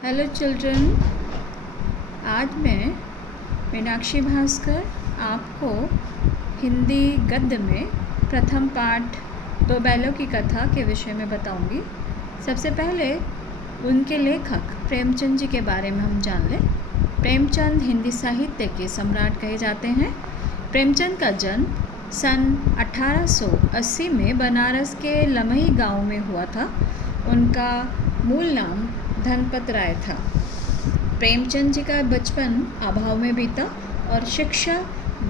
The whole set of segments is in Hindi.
Hello children. आज मैं मीनाक्षी भास्कर आपको हिंदी गद्य में प्रथम पाठ दो बैलों की कथा के विषय में बताऊंगी। सबसे पहले उनके लेखक प्रेमचंद जी के बारे में हम जान लें। प्रेमचंद हिंदी साहित्य के सम्राट कहे जाते हैं। प्रेमचंद का जन्म सन 1880 में बनारस के लमही गांव में हुआ था। उनका मूल नाम धनपत राय था। प्रेमचंद जी का बचपन अभाव में बीता और शिक्षा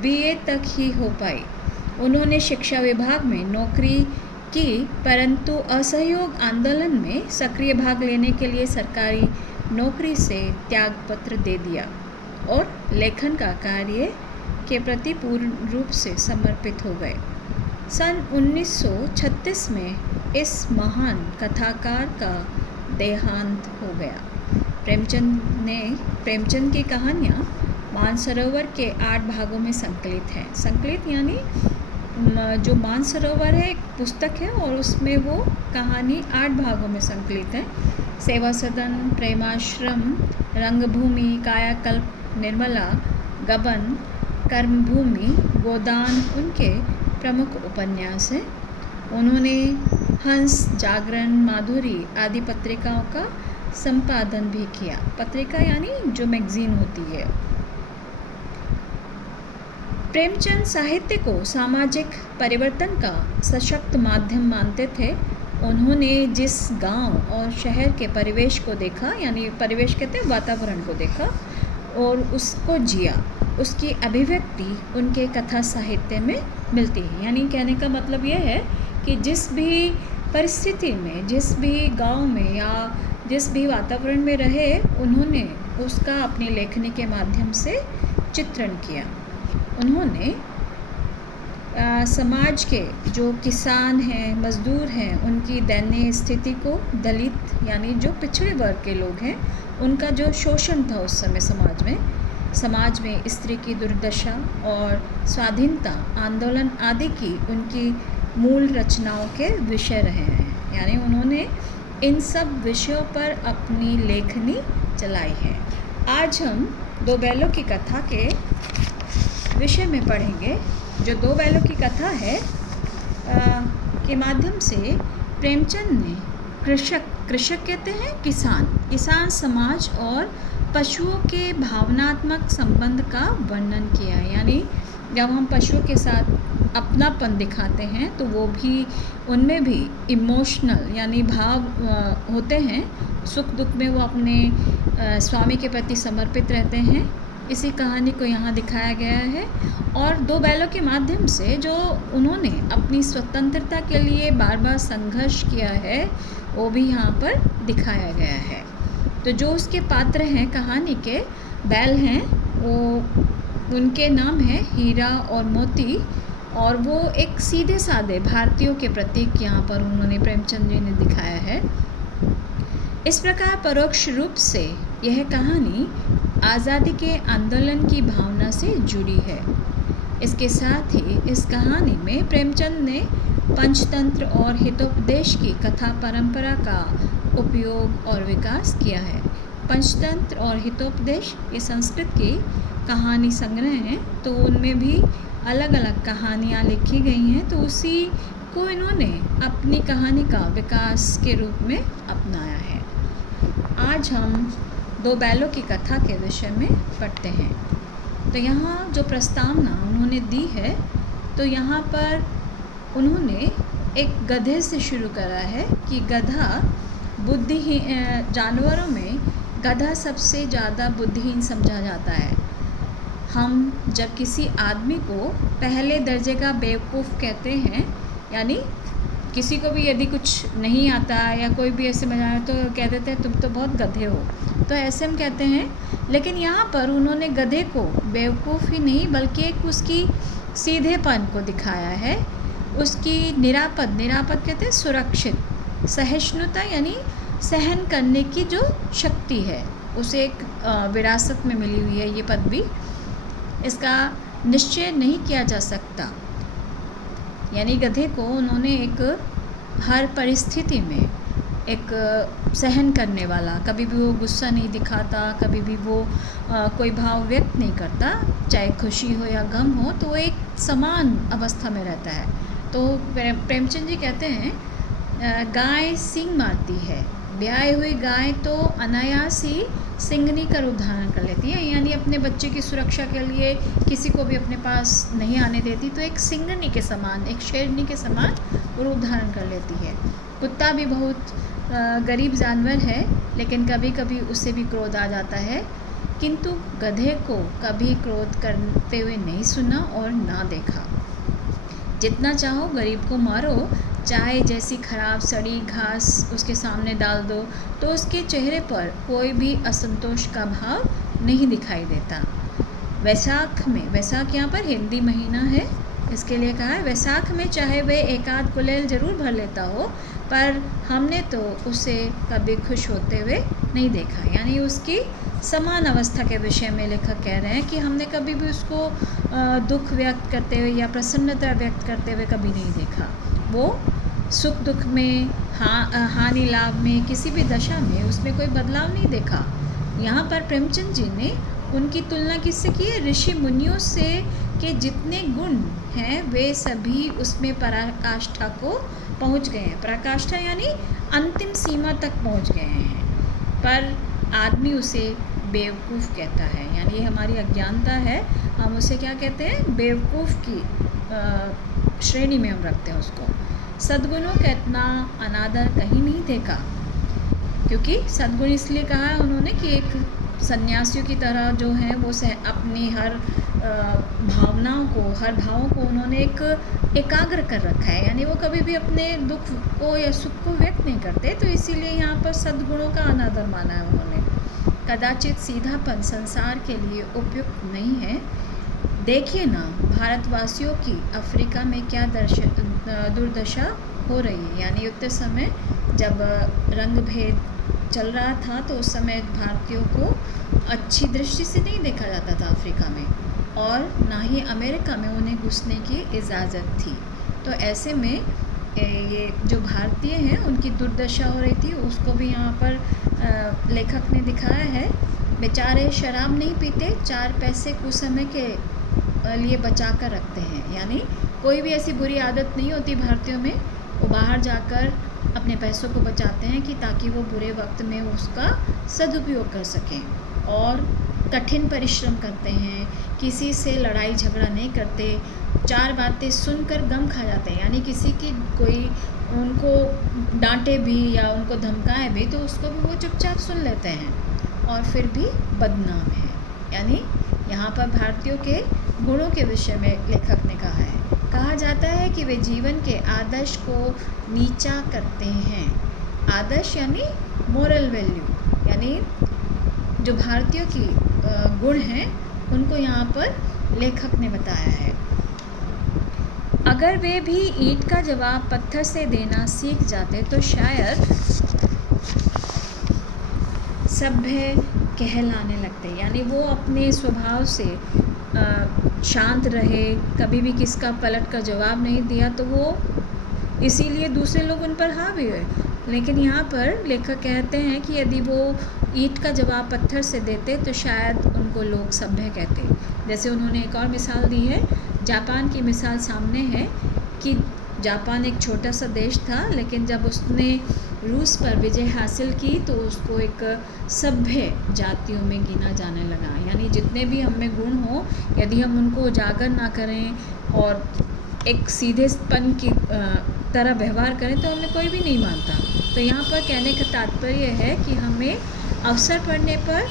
बीए तक ही हो पाई। उन्होंने शिक्षा विभाग में नौकरी की, परंतु असहयोग आंदोलन में सक्रिय भाग लेने के लिए सरकारी नौकरी से त्यागपत्र दे दिया और लेखन का कार्य के प्रति पूर्ण रूप से समर्पित हो गए। सन 1936 में इस महान कथाकार का देहांत हो गया। प्रेमचंद की कहानियाँ मानसरोवर के 8 भागों में संकलित हैं। संकलित यानी जो मानसरोवर है एक पुस्तक है और उसमें वो कहानी 8 भागों में संकलित है। सेवा सदन, प्रेमाश्रम, रंगभूमि, कायाकल्प, निर्मला, गबन, कर्मभूमि, गोदान उनके प्रमुख उपन्यास हैं। उन्होंने हंस, जागरण, माधुरी आदि पत्रिकाओं का संपादन भी किया। पत्रिका यानी जो मैगजीन होती है। प्रेमचंद साहित्य को सामाजिक परिवर्तन का सशक्त माध्यम मानते थे। उन्होंने जिस गांव और शहर के परिवेश को देखा, यानी परिवेश कहते हैं वातावरण को देखा और उसको जिया, उसकी अभिव्यक्ति उनके कथा साहित्य में मिलती है। यानी कहने का मतलब यह है कि जिस भी परिस्थिति में, जिस भी गांव में या जिस भी वातावरण में रहे, उन्होंने उसका अपनी लेखनी के माध्यम से चित्रण किया। उन्होंने समाज के जो किसान हैं, मजदूर हैं, उनकी दयनीय स्थिति को, दलित यानी जो पिछड़े वर्ग के लोग हैं, उनका जो शोषण था उस समय समाज में स्त्री की दुर्दशा और स्वाधीनता आंदोलन आदि की उनकी मूल रचनाओं के विषय रहे हैं। यानी उन्होंने इन सब विषयों पर अपनी लेखनी चलाई है। आज हम दो बैलों की कथा के विषय में पढ़ेंगे। जो दो बैलों की कथा है के माध्यम से प्रेमचंद ने कृषक कहते हैं किसान समाज और पशुओं के भावनात्मक संबंध का वर्णन किया है। यानी जब हम पशुओं के साथ अपनापन दिखाते हैं तो वो भी, उनमें भी इमोशनल यानी भाव होते हैं। सुख दुख में वो अपने स्वामी के प्रति समर्पित रहते हैं। इसी कहानी को यहाँ दिखाया गया है और दो बैलों के माध्यम से जो उन्होंने अपनी स्वतंत्रता के लिए बार बार संघर्ष किया है वो भी यहाँ पर दिखाया गया है। तो जो उसके पात्र हैं कहानी के, बैल हैं, वो उनके नाम है हीरा और मोती और वो एक सीधे साधे भारतीयों के प्रतीक यहाँ पर उन्होंने प्रेमचंद जी ने दिखाया है। इस प्रकार परोक्ष रूप से यह कहानी आज़ादी के आंदोलन की भावना से जुड़ी है। इसके साथ ही इस कहानी में प्रेमचंद ने पंचतंत्र और हितोपदेश की कथा परंपरा का उपयोग और विकास किया है। पंचतंत्र और हितोपदेश ये संस्कृत की कहानी संग्रह हैं, तो उनमें भी अलग अलग कहानियाँ लिखी गई हैं। तो उसी को इन्होंने अपनी कहानी का विकास के रूप में अपनाया है। आज हम दो बैलों की कथा के विषय में पढ़ते हैं। तो यहाँ जो प्रस्तावना उन्होंने दी है, तो यहाँ पर उन्होंने एक गधे से शुरू करा है कि गधा बुद्धिहीन, जानवरों में गधा सबसे ज़्यादा बुद्धिहीन समझा जाता है। हम जब किसी आदमी को पहले दर्जे का बेवकूफ़ कहते हैं, यानी किसी को भी यदि कुछ नहीं आता या कोई भी ऐसे मजा तो कह देते हैं तुम तो बहुत गधे हो, तो ऐसे हम कहते हैं। लेकिन यहाँ पर उन्होंने गधे को बेवकूफ़ ही नहीं बल्कि एक उसकी सीधेपन को दिखाया है, उसकी निरापद कहते हैं सुरक्षित, सहिष्णुता यानी सहन करने की जो शक्ति है उसे एक विरासत में मिली हुई है। ये पदवी, इसका निश्चय नहीं किया जा सकता। यानी गधे को उन्होंने एक हर परिस्थिति में एक सहन करने वाला, कभी भी वो गुस्सा नहीं दिखाता, कभी भी वो कोई भाव व्यक्त नहीं करता, चाहे खुशी हो या गम हो, तो वो एक समान अवस्था में रहता है। तो प्रेमचंद जी कहते हैं गाय सींग मारती है, ब्याई हुई गाय तो अनायास ही सिंगनी का रूप धारण कर लेती है, यानी अपने बच्चे की सुरक्षा के लिए किसी को भी अपने पास नहीं आने देती, तो एक सिंगनी के समान, एक शेरनी के समान रूप धारण कर लेती है। कुत्ता भी बहुत गरीब जानवर है, लेकिन कभी कभी उससे भी क्रोध आ जाता है, किंतु गधे को कभी क्रोध करते हुए नहीं सुना और ना देखा। जितना चाहो गरीब को मारो, चाहे जैसी खराब सड़ी घास उसके सामने डाल दो, तो उसके चेहरे पर कोई भी असंतोष का भाव नहीं दिखाई देता। वैसाख में, वैसाख यहाँ पर हिंदी महीना है, इसके लिए कहा है वैसाख में चाहे वह एक आध गुलेल ज़रूर भर लेता हो, पर हमने तो उसे कभी खुश होते हुए नहीं देखा। यानी उसकी समान अवस्था के विषय में लेखक कह रहे हैं कि हमने कभी भी उसको दुख व्यक्त करते हुए या प्रसन्नता व्यक्त करते हुए कभी नहीं देखा। वो सुख दुख में, हानि लाभ में, किसी भी दशा में उसमें कोई बदलाव नहीं देखा। यहाँ पर प्रेमचंद जी ने उनकी तुलना किससे की है? ऋषि मुनियों से, के जितने गुण हैं वे सभी उसमें पराकाष्ठा को पहुँच गए हैं। पराकाष्ठा यानी अंतिम सीमा तक पहुँच गए हैं, पर आदमी उसे बेवकूफ़ कहता है। यानी ये हमारी अज्ञानता है, हम उसे क्या कहते हैं? बेवकूफ़ की श्रेणी में हम रखते हैं उसको। सद्गुणों का इतना अनादर कहीं नहीं देखा, क्योंकि सद्गुण इसलिए कहा है उन्होंने कि एक सन्यासियों की तरह जो है वो अपनी हर भावनाओं को, हर भावों को उन्होंने एकाग्र कर रखा है, यानी वो कभी भी अपने दुख को या सुख को व्यक्त नहीं करते, तो इसीलिए यहाँ पर सद्गुणों का अनादर माना है उन्होंने। कदाचित सीधापन संसार के लिए उपयुक्त नहीं है। देखिए ना, भारतवासियों की अफ्रीका में क्या दुर्दशा हो रही है। यानी युद्ध समय जब रंग भेद चल रहा था, तो उस समय भारतीयों को अच्छी दृष्टि से नहीं देखा जाता था अफ्रीका में, और ना ही अमेरिका में उन्हें घुसने की इजाज़त थी। तो ऐसे में ये जो भारतीय हैं उनकी दुर्दशा हो रही थी, उसको भी यहाँ पर लेखक ने दिखाया है। बेचारे शराब नहीं पीते, 4 पैसे कुछ समय के लिए बचा कर रखते हैं। यानी कोई भी ऐसी बुरी आदत नहीं होती भारतीयों में, वो बाहर जाकर अपने पैसों को बचाते हैं कि ताकि वो बुरे वक्त में उसका सदुपयोग कर सकें, और कठिन परिश्रम करते हैं, किसी से लड़ाई झगड़ा नहीं करते, 4 बातें सुनकर गम खा जाते हैं। यानी किसी की कोई उनको डांटे भी या उनको धमकाए भी तो उसको भी वो चुपचाप सुन लेते हैं, और फिर भी बदनाम है। यानी यहाँ पर भारतीयों के गुणों के विषय में लेखक ने कहा जाता है कि वे जीवन के आदर्श को नीचा करते हैं। आदर्श यानी मोरल वैल्यू, यानी जो भारतीयों की गुण हैं उनको यहाँ पर लेखक ने बताया है। अगर वे भी ईंट का जवाब पत्थर से देना सीख जाते तो शायद सभ्य कहलाने लगते। यानी वो अपने स्वभाव से शांत रहे, कभी भी किसका पलट कर जवाब नहीं दिया, तो वो इसीलिए दूसरे लोग उन पर हावी हुए। लेकिन यहाँ पर लेखक कहते हैं कि यदि वो ईंट का जवाब पत्थर से देते तो शायद उनको लोग सभ्य कहते। जैसे उन्होंने एक और मिसाल दी है, जापान की मिसाल सामने है कि जापान एक छोटा सा देश था, लेकिन जब उसने रूस पर विजय हासिल की तो उसको एक सभ्य जातियों में गिना जाने लगा। यानी जितने भी हम में गुण हो, यदि हम उनको उजागर ना करें और एक सीधेपन की तरह व्यवहार करें तो हमें कोई भी नहीं मानता। तो यहाँ पर कहने का तात्पर्य है कि हमें अवसर पड़ने पर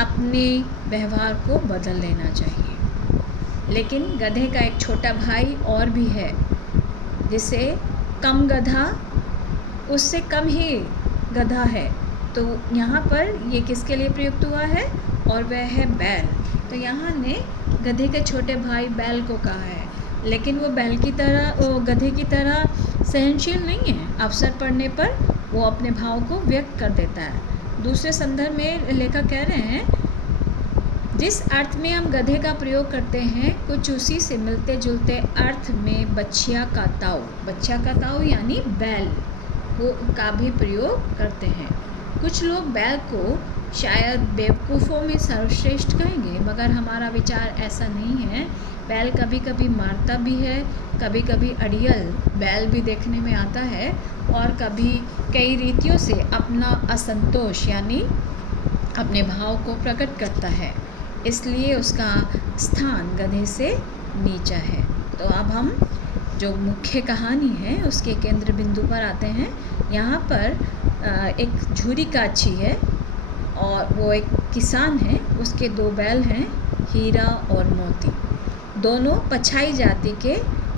अपने व्यवहार को बदल लेना चाहिए। लेकिन गधे का एक छोटा भाई और भी है, जिसे कम गधा उससे कम ही गधा है। तो यहाँ पर ये किसके लिए प्रयुक्त हुआ है? और वह है बैल। तो यहाँ ने गधे के छोटे भाई बैल को कहा है, लेकिन वो बैल की तरह, वो गधे की तरह सहनशील नहीं है। अवसर पड़ने पर वो अपने भाव को व्यक्त कर देता है। दूसरे संदर्भ में लेखक कह रहे हैं, जिस अर्थ में हम गधे का प्रयोग करते हैं कुछ उसी से मिलते जुलते अर्थ में बछिया का ताऊ यानी बैल का भी प्रयोग करते हैं। कुछ लोग बैल को शायद बेवकूफ़ों में सर्वश्रेष्ठ कहेंगे, मगर हमारा विचार ऐसा नहीं है। बैल कभी कभी मारता भी है, कभी कभी अड़ियल बैल भी देखने में आता है, और कभी कई रीतियों से अपना असंतोष यानी अपने भाव को प्रकट करता है, इसलिए उसका स्थान गधे से नीचा है। तो अब हम जो मुख्य कहानी है उसके केंद्र बिंदु पर आते हैं। यहाँ पर एक झूरी काछी है और वो एक किसान है, उसके 2 बैल हैं, हीरा और मोती। दोनों पछाई जाति के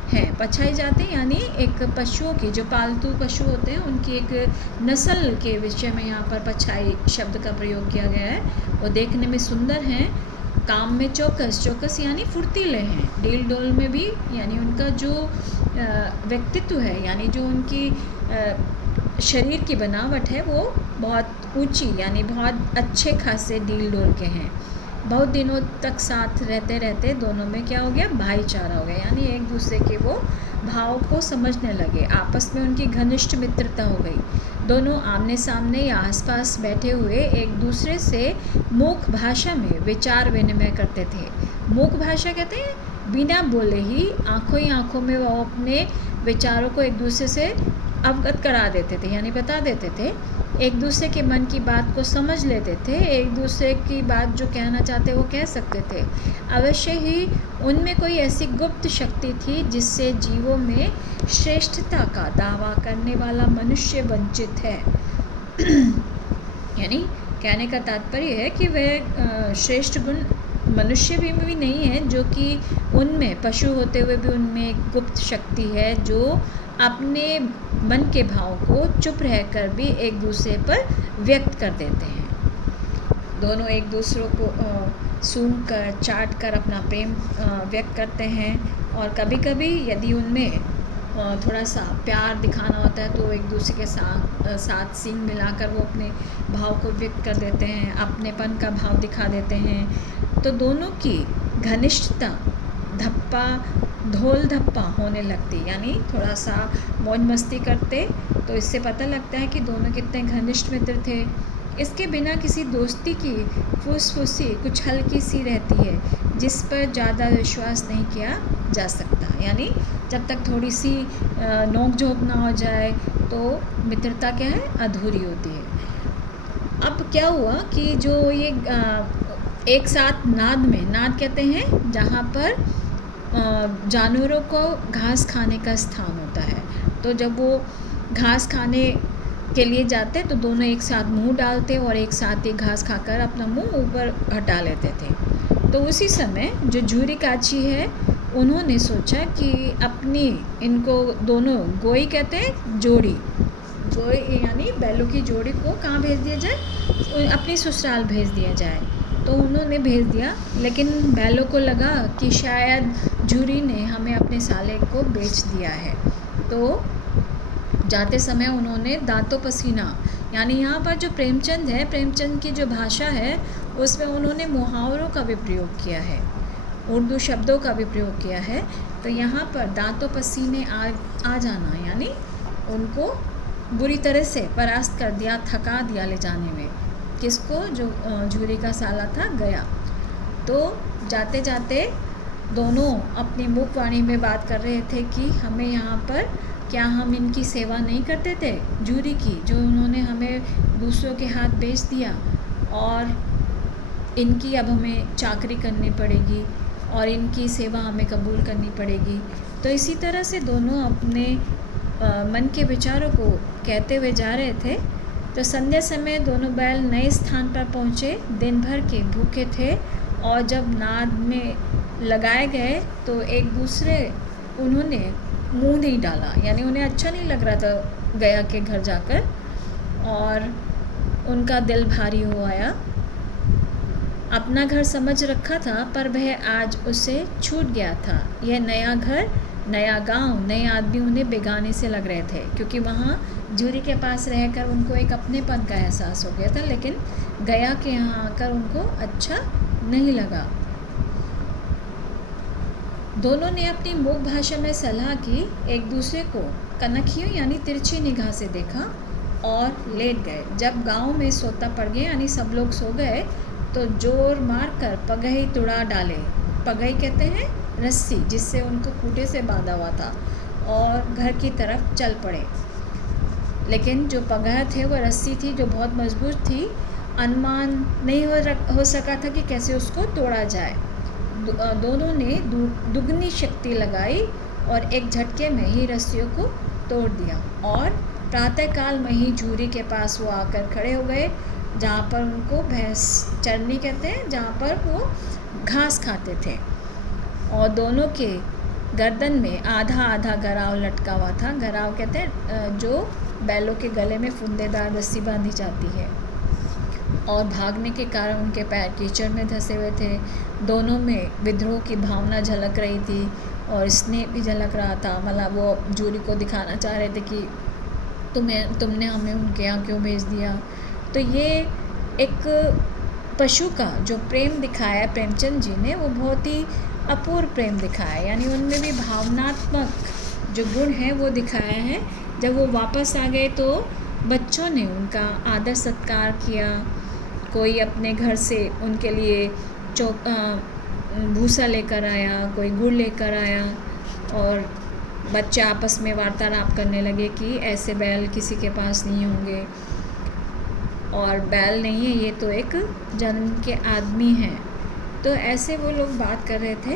हैं। पछाई जाति यानी एक पशुओं की, जो पालतू पशु होते हैं उनकी एक नस्ल के विषय में यहाँ पर पछाई शब्द का प्रयोग किया गया है। वो देखने में सुंदर हैं, काम में चौकस, चौकस यानी फुर्तीले हैं, डील डोल में भी, यानी उनका जो व्यक्तित्व है, यानी जो उनकी शरीर की बनावट है वो बहुत ऊंची, यानी बहुत अच्छे खासे डील डोल के हैं। बहुत दिनों तक साथ रहते रहते दोनों में क्या हो गया, भाईचारा हो गया, यानी एक दूसरे के वो भाव को समझने लगे, आपस में उनकी घनिष्ठ मित्रता हो गई। दोनों आमने सामने या आसपास बैठे हुए एक दूसरे से मूक भाषा में विचार विनिमय करते थे। मूक भाषा कहते हैं बिना बोले ही आंखों में वो अपने विचारों को एक दूसरे से अवगत करा देते थे, यानी बता देते थे, एक दूसरे के मन की बात को समझ लेते थे, एक दूसरे की बात जो कहना चाहते वो कह सकते थे। अवश्य ही उनमें कोई ऐसी गुप्त शक्ति थी जिससे जीवों में श्रेष्ठता का दावा करने वाला मनुष्य वंचित है। यानी कहने का तात्पर्य है कि वह श्रेष्ठ गुण मनुष्य भी नहीं है, जो कि उनमें पशु होते हुए भी उनमें एक गुप्त शक्ति है जो अपने मन के भाव को चुप रहकर भी एक दूसरे पर व्यक्त कर देते हैं। दोनों एक दूसरों को सूंघ कर चाट कर अपना प्रेम व्यक्त करते हैं, और कभी कभी यदि उनमें थोड़ा सा प्यार दिखाना होता है तो एक दूसरे के साथ सींग मिलाकर वो अपने भाव को व्यक्त कर देते हैं, अपनेपन का भाव दिखा देते हैं। तो दोनों की घनिष्ठता ढोल धप्पा होने लगती, यानी थोड़ा सा मौज मस्ती करते, तो इससे पता लगता है कि दोनों कितने घनिष्ठ मित्र थे। इसके बिना किसी दोस्ती की फुसफुसी कुछ हल्की सी रहती है जिस पर ज़्यादा विश्वास नहीं किया जा सकता, यानी जब तक थोड़ी सी नोक झोंक ना हो जाए तो मित्रता क्या है, अधूरी होती है। अब क्या हुआ कि जो ये एक साथ नाद कहते हैं जहाँ पर जानवरों को घास खाने का स्थान होता है, तो जब वो घास खाने के लिए जाते तो दोनों एक साथ मुंह डालते और एक साथ ही घास खाकर अपना मुंह ऊपर हटा लेते थे। तो उसी समय जो झूरी काछी है उन्होंने सोचा कि अपनी इनको दोनों गोई कहते हैं जोड़ी, गोई यानी बैलों की जोड़ी को कहाँ भेज दिया जाए, अपनी ससुराल भेज दिया जाए। तो उन्होंने भेज दिया, लेकिन बैलों को लगा कि शायद झूरी ने हमें अपने साले को बेच दिया है। तो जाते समय उन्होंने दांतों पसीना, यानी यहाँ पर जो प्रेमचंद है, प्रेमचंद की जो भाषा है उसमें उन्होंने मुहावरों का भी प्रयोग किया है, उर्दू शब्दों का भी प्रयोग किया है। तो यहाँ पर दांतों पसीने आ जाना, यानी उनको बुरी तरह से परास्त कर दिया, थका दिया ले जाने में। किसको, जो झूरी का साला था गया। तो जाते जाते दोनों अपनी मुखवाणी में बात कर रहे थे कि हमें यहाँ पर, क्या हम इनकी सेवा नहीं करते थे झूरी की, जो उन्होंने हमें दूसरों के हाथ बेच दिया, और इनकी अब हमें चाकरी करनी पड़ेगी और इनकी सेवा हमें कबूल करनी पड़ेगी। तो इसी तरह से दोनों अपने मन के विचारों को कहते हुए जा रहे थे। तो संध्या समय दोनों बैल नए स्थान पर पहुँचे, दिन भर के भूखे थे, और जब नाद में लगाए गए तो एक दूसरे उन्होंने मुंह नहीं डाला, यानी उन्हें अच्छा नहीं लग रहा था गया के घर जाकर, और उनका दिल भारी हो आया। अपना घर समझ रखा था पर वह आज उसे छूट गया था। यह नया घर, नया गांव, नए आदमी उन्हें बेगाने से लग रहे थे, क्योंकि वहाँ झूरी के पास रहकर उनको एक अपनेपन का एहसास हो गया था, लेकिन गया के यहाँ आकर उनको अच्छा नहीं लगा। दोनों ने अपनी मूक भाषा में सलाह की, एक दूसरे को कनखियों यानी तिरछी निगाह से देखा और लेट गए। जब गांव में सोता पड़ गए यानी सब लोग सो गए तो जोर मारकर पगही तुड़ा डाले। पगही कहते हैं रस्सी जिससे उनको खूंटे से बांधा हुआ था, और घर की तरफ चल पड़े। लेकिन जो पगह थे वो रस्सी थी जो बहुत मजबूत थी, अनुमान नहीं हो सका था कि कैसे उसको तोड़ा जाए। दोनों ने दुगनी शक्ति लगाई और एक झटके में ही रस्सियों को तोड़ दिया, और प्रातःकाल में ही झूरी के पास वो आकर खड़े हो गए, जहाँ पर उनको भैंस चरनी कहते हैं, जहाँ पर वो घास खाते थे। और दोनों के गर्दन में आधा आधा गराव लटका हुआ था। गराव कहते हैं जो बैलों के गले में फुंदेदार रस्सी बांधी जाती है। और भागने के कारण उनके पैर कीचड़ में धंसे हुए थे। दोनों में विद्रोह की भावना झलक रही थी और स्नेह भी झलक रहा था। मतलब वो जूरी को दिखाना चाह रहे थे कि तुमने हमें उनके यहाँ क्यों भेज दिया। तो ये एक पशु का जो प्रेम दिखाया है प्रेमचंद जी ने, वो बहुत ही अपूर्व प्रेम दिखाया है। यानी उनमें भी भावनात्मक जो गुण है वो दिखाया है। जब वो वापस आ गए तो बच्चों ने उनका आदर सत्कार किया। कोई अपने घर से उनके लिए भूसा लेकर आया, कोई गुड़ लेकर आया, और बच्चे आपस में वार्तालाप करने लगे कि ऐसे बैल किसी के पास नहीं होंगे, और बैल नहीं है ये तो एक जन्म के आदमी हैं। तो ऐसे वो लोग बात कर रहे थे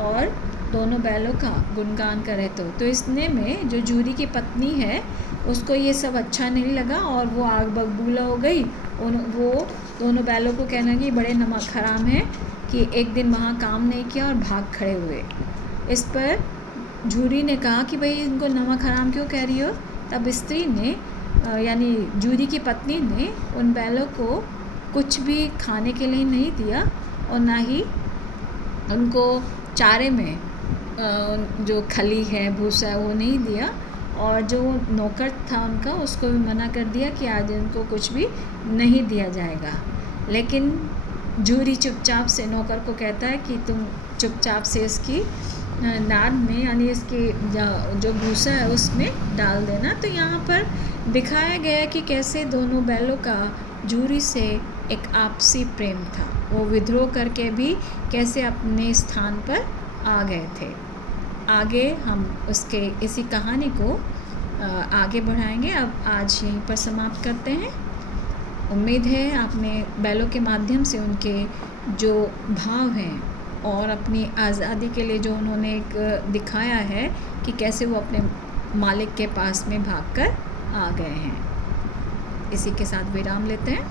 और दोनों बैलों का गुणगान कर रहे थे। तो इसने में जो जूरी की पत्नी है उसको ये सब अच्छा नहीं लगा और वो आग बबूला हो गई। वो दोनों बैलों को कहने लगी बड़े नमक हराम है कि एक दिन वहाँ काम नहीं किया और भाग खड़े हुए। इस पर जूरी ने कहा कि भाई इनको नमक हराम क्यों कह रही हो। तब स्त्री ने यानी जूरी की पत्नी ने उन बैलों को कुछ भी खाने के लिए नहीं दिया और ना ही उनको चारे में जो खली है भूसा है वो नहीं दिया, और जो नौकर था उनका उसको भी मना कर दिया कि आज इनको कुछ भी नहीं दिया जाएगा। लेकिन जूरी चुपचाप से नौकर को कहता है कि तुम चुपचाप से इसकी नाद में यानी इसकी जो भूसा है उसमें डाल देना। तो यहाँ पर दिखाया गया कि कैसे दोनों बैलों का जूरी से एक आपसी प्रेम था। वो विद्रोह करके भी कैसे अपने स्थान पर आ गए थे। आगे हम उसके इसी कहानी को आगे बढ़ाएंगे। अब आज यहीं पर समाप्त करते हैं। उम्मीद है आपने बैलों के माध्यम से उनके जो भाव हैं और अपनी आज़ादी के लिए जो उन्होंने एक दिखाया है कि कैसे वो अपने मालिक के पास में भागकर आ गए हैं। इसी के साथ विराम लेते हैं।